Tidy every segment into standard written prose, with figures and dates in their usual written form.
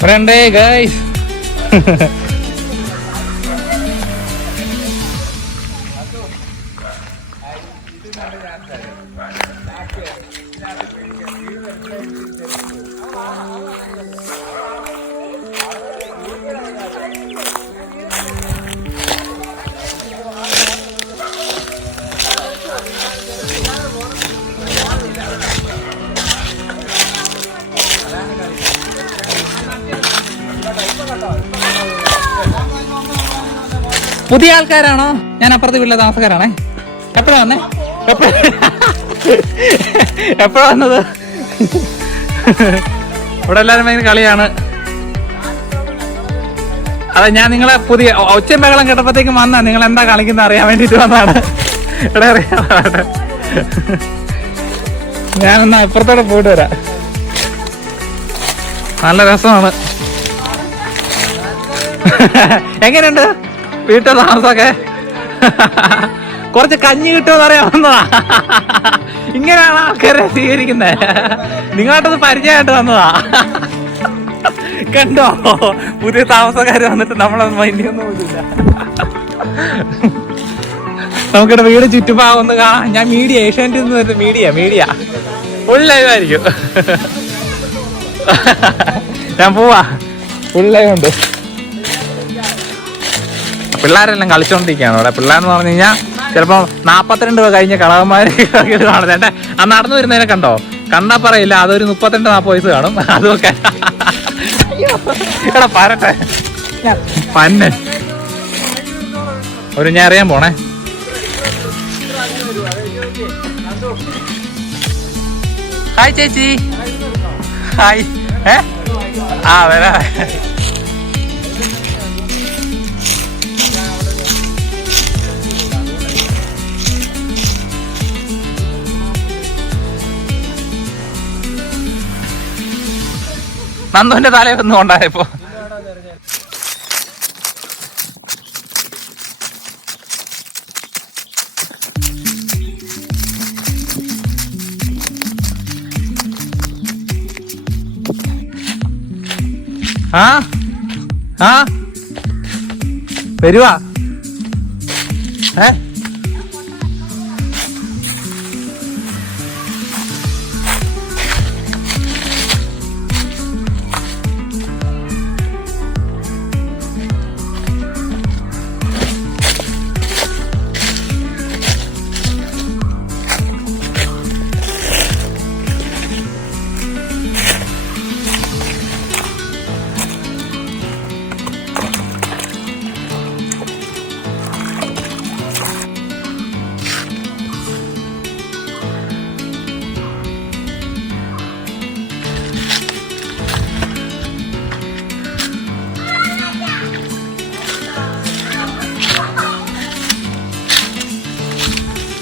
Friendly guys. പുതിയ ആൾക്കാരാണോ? ഞാൻ അപ്പുറത്ത് വീട്ടിലെ താമസക്കാരാണേ. എപ്പോഴാ വന്നേ? എപ്പോഴാ വന്നത്? ഇവിടെ എല്ലാരും ഭയങ്കര കളിയാണ്. അതെ, ഞാൻ നിങ്ങളെ പുതിയ ഒച്ചയും ബഹളം കേട്ടപ്പോഴത്തേക്കും വന്നാ നിങ്ങൾ എന്താ കളിക്കുന്ന അറിയാൻ വേണ്ടിട്ട് വന്നതാണ്. ഇവിടെ അറിയാതെ ഞാനെന്നാ ഇപ്പുറത്തോടെ പോയിട്ട് വരാം. നല്ല രസമാണ്. എങ്ങനെയുണ്ട് വീട്ടിൽ താമസമൊക്കെ? കുറച്ച് കഞ്ഞി കിട്ടുമെന്ന് അറിയാൻ വന്നതാ. ഇങ്ങനെയാണ് ആൾക്കാരെ സ്വീകരിക്കുന്നത്. നിങ്ങളായിട്ടൊന്ന് പരിചയമായിട്ട് വന്നതാ. കണ്ടോ, പുതിയ താമസക്കാര് വന്നിട്ട് നമ്മളൊന്നും മൈൻഡൊന്നും പോലില്ല. നമുക്കിവിടെ വീട് ചുറ്റുഭാഗം ഒന്ന് കാണാം. ഞാൻ മീഡിയ, ഏഷ്യാനെറ്റിൽ നിന്ന് വരുന്ന മീഡിയ ഫുൾ ലൈവ് ആയിരിക്കും. ഞാൻ പോവാ, ഫുൾ ലൈവ് ഉണ്ട്. പിള്ളേരെല്ലാം കളിച്ചോണ്ടിരിക്കുകയാണ് ഇവിടെ. പിള്ളേരെന്ന് പറഞ്ഞു കഴിഞ്ഞാൽ ചിലപ്പോൾ 42 കഴിഞ്ഞ കളവന്മാര് കാണുന്നത്. ആ നടന്നു വരുന്നതിനെ കണ്ടോ? കണ്ടാ പറയില്ല, അതൊരു 32-40 വയസ്സ് കാണും. അതുമൊക്കെ എടാ പറട്ടെ പന്നൻ. ഒരു ഞാൻ അറിയാൻ പോണേ. ഹായ് ചേച്ചി. ഹായ്. ആ വരാ. നന്ദുവിന്റെ തലയൊന്നും ഉണ്ടായപ്പോ വരുവാ.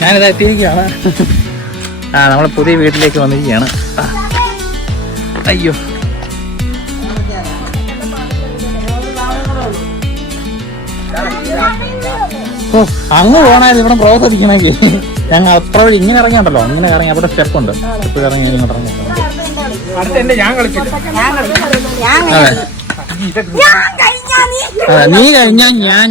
ഞാനിതാ എത്തിയിരിക്കുകയാണ്. നമ്മൾ പുതിയ വീട്ടിലേക്ക് വന്നിരിക്കുകയാണ്. അയ്യോ, ഓ അങ്ങ് പോണായിരുന്നു. ഇവിടെ ക്രോസ് അടിക്കണമെങ്കിൽ ഞങ്ങൾ അത്ര ഇങ്ങനെ ഇറങ്ങിയുണ്ടല്ലോ. അങ്ങനെ ഇറങ്ങി അവിടെ സ്റ്റെപ്പ് ഉണ്ട്. സ്റ്റെപ്പ് ഇറങ്ങി ഇങ്ങോട്ട് ഇറങ്ങി. അതെ, നീ കഴിഞ്ഞാ ഞാൻ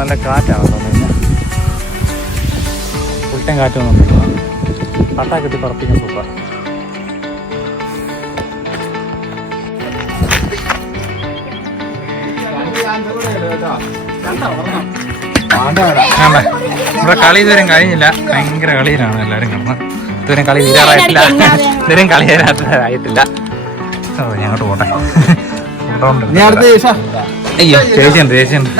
നല്ല കാറ്റാണ് തോന്നുന്നു. ഫുൾ ടൈം കാറ്റ് വന്നോണ്ടിരിക്കുക. പട്ടാ കിട്ടി പറപ്പിക്കാൻ സൂപ്പർ. ഇവിടെ കളി ഇതുവരെയും കഴിഞ്ഞില്ല. ഭയങ്കര കളിയിലാണ് എല്ലാവരും കിടന്ന്. ഇതുവരെയും കളി തീരാറായിട്ടില്ല. ഇതുവരെയും കളി തീരാറായിട്ടില്ല. ഓ ഞങ്ങോട്ട് പോട്ടെ. അയ്യോ ചേച്ചിയുണ്ട് ചേച്ചിയുണ്ട്.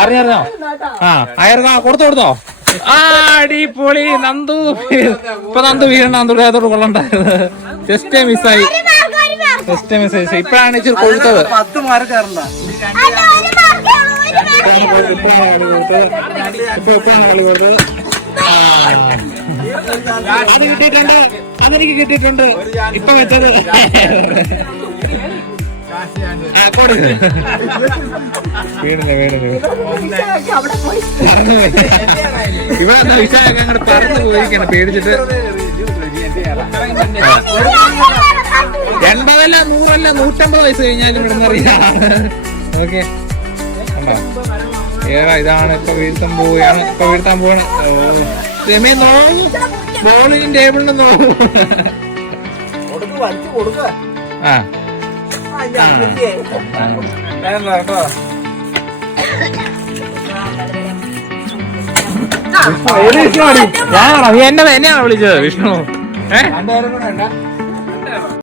അറിഞ്ഞോ? അയർന്നോ? കൊടുത്തോ? അടിപൊളി നന്ദു. ഇപ്പൊ നന്ദു വീഴണ്ട. നന്ദുടെ അതോട് കൊള്ളണ്ടായിരുന്നു. ജസ്റ്റ് മിസ്സായി. ഇപ്പഴാണ് ഇച്ചിരി കൊഴുത്തത്. അത് കിട്ടിയിട്ടുണ്ട്. അതെനിക്ക് കിട്ടിയിട്ടുണ്ട്. ഇപ്പൊ വെച്ചത് ഇവിടെ എന്താ വിശാലൊക്കെ അങ്ങോട്ട് പറന്ന് പോയിരിക്കണം പേടിച്ചിട്ട്. 80 100 150 വയസ്സ് കഴിഞ്ഞാലും ഇവിടെ നിന്ന് അറിയാം. ഓക്കെ ഇതാണ് ഇപ്പൊ വീഴ്ത്താൻ പോവുകയാണ്. ഇപ്പൊ വീഴ്ത്താൻ പോവാണ്. രമേ നോക്കും ബോളിനും ടേബിളിനും നോക്കും. ആ ഞാനാണോ? നീ എന്നെയാണോ വിളിച്ചത് വിഷ്ണു?